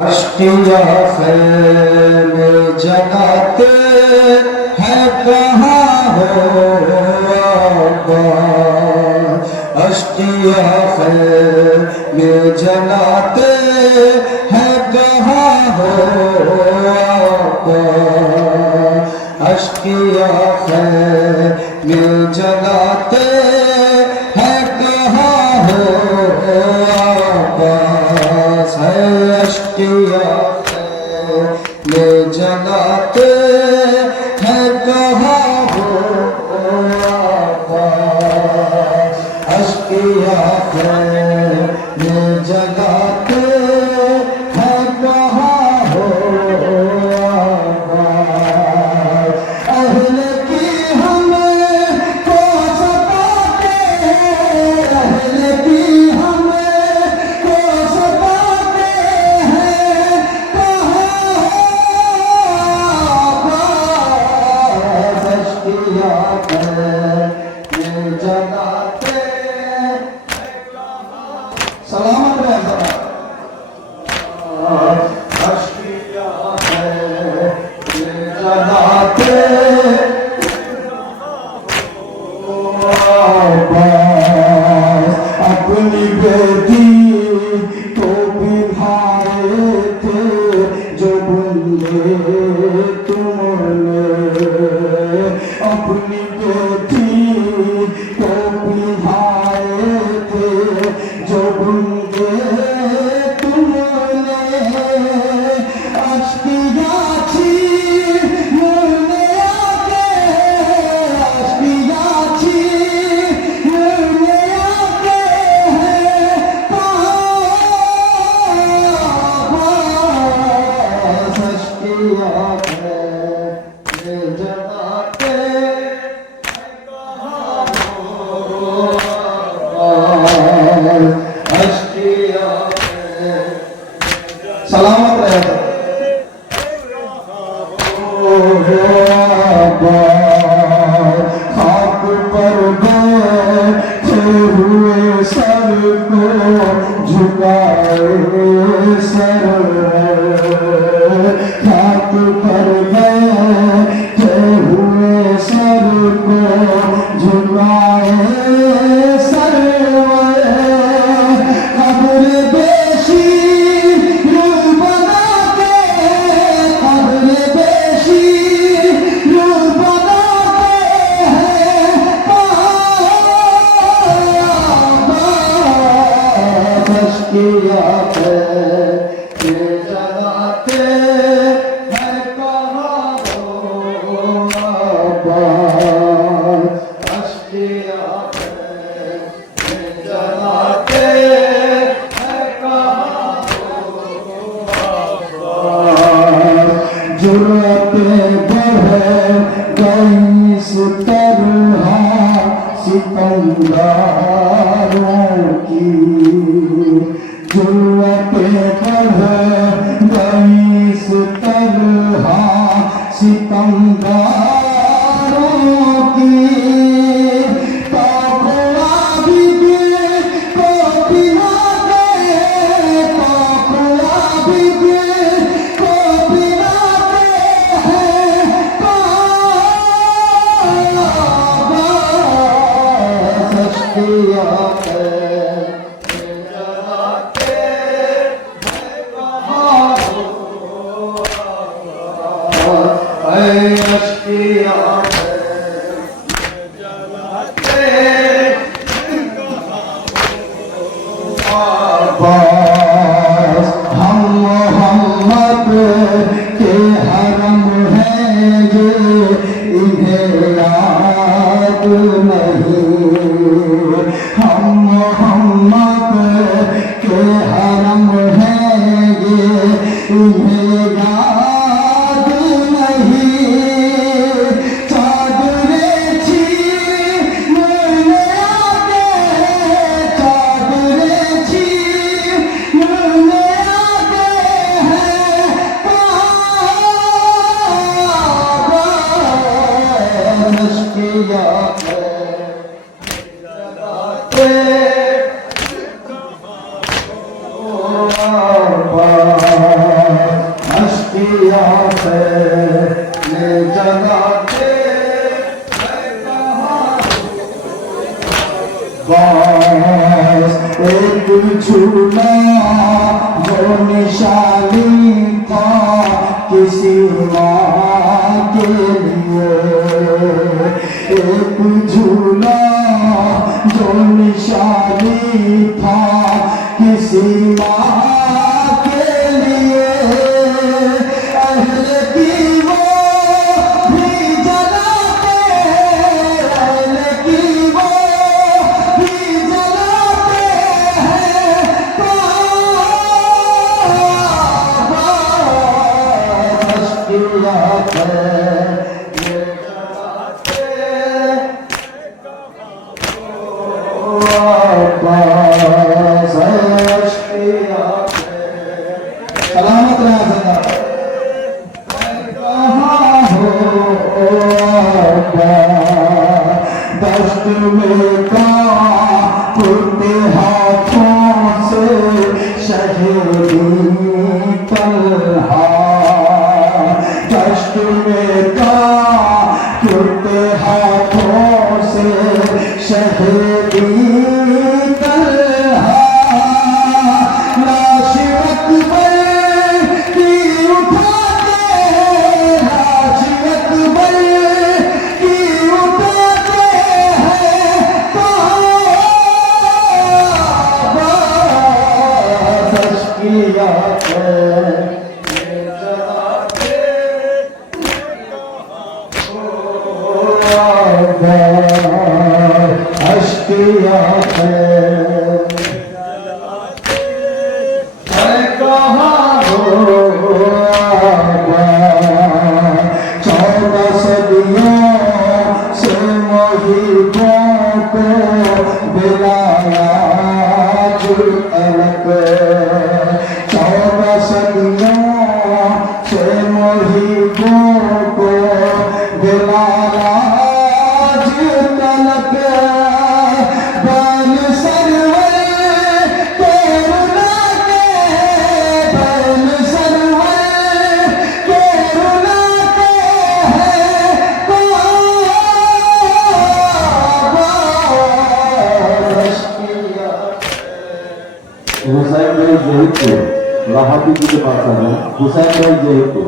अश्किया खैम जगाते हैं कहाँ हो अश्किया खैम जलाते हैं कहाँ हो अश्किया खैम जलाते हैं कहाँ हो अश्किया में जलाते हैं कहाँ हो अश्किया में जलाते हैं कहाँ हो अहले की हमें को सताते हैं अहले की हमें को सताते हैं कहाँ अश्किया में जलाते सलामत रहे अश्किया में जलाते अपनी बेटी को बिठाए थे जो बंदे तुमने अपनी बेटी को बिठाए थे जो बंदे तुमने अश्किया छी मुरने आके अश्किया छी मुरने आके सलामत रहे खाक पर बैठे हुए सर को झुकाए सर खाक पर बैठे हुए सर को झुकाए सर कब्र बेशी जलाते हैं कहाँ हो अश्किया जलाते हैं कहाँ हो जुर्रतें बढ़ गई इस तरह सितमगारों की जुर्रतें बढ़ गई इस तरह सितमगारों की तो आबिद को पिला दे तो आबिद को पिलाते हैं अश्किया हम मोहम्मद के हरम हैं ये इन्हें याद नहीं हम मोहम्मद के हरम हैं ये इन्हें याद नहीं चादरें छीन मुरने आते चादरें छीन मुरने आते हैं अश्किया जलाते किया है ये जगाते बस एक झूला जो निशानी था किसी माँ के लिए, एक झूला जो निशानी था किसी माँ के लिए, अहले की वो भी जलाते, अहले की वो भी जलाते हैं, काश किया है ये जलाते सलामत रहा कहाँ हो दस्त में कांपते हाथों से शहीदी तलहा, दस्त में कांपते हाथों से शहीदी तलहा, लाश अकबर की उठाते, लाश अकबर की उठाते हैं, काश किया है ये जलाते अश्किया है कहाँ हो 14 सदियों से मोहिबों को बिलाया जो अलग, 14 सदियों से मोहिबों को बिलाया जो तलक, बन सरवर के रुलाते, बन सरवर के रुलाते हैं, काश किया হুসাইন ভাই যেহেতু রাহাতি দিতে পারছে না, হুসাইন ভাই যেহেতু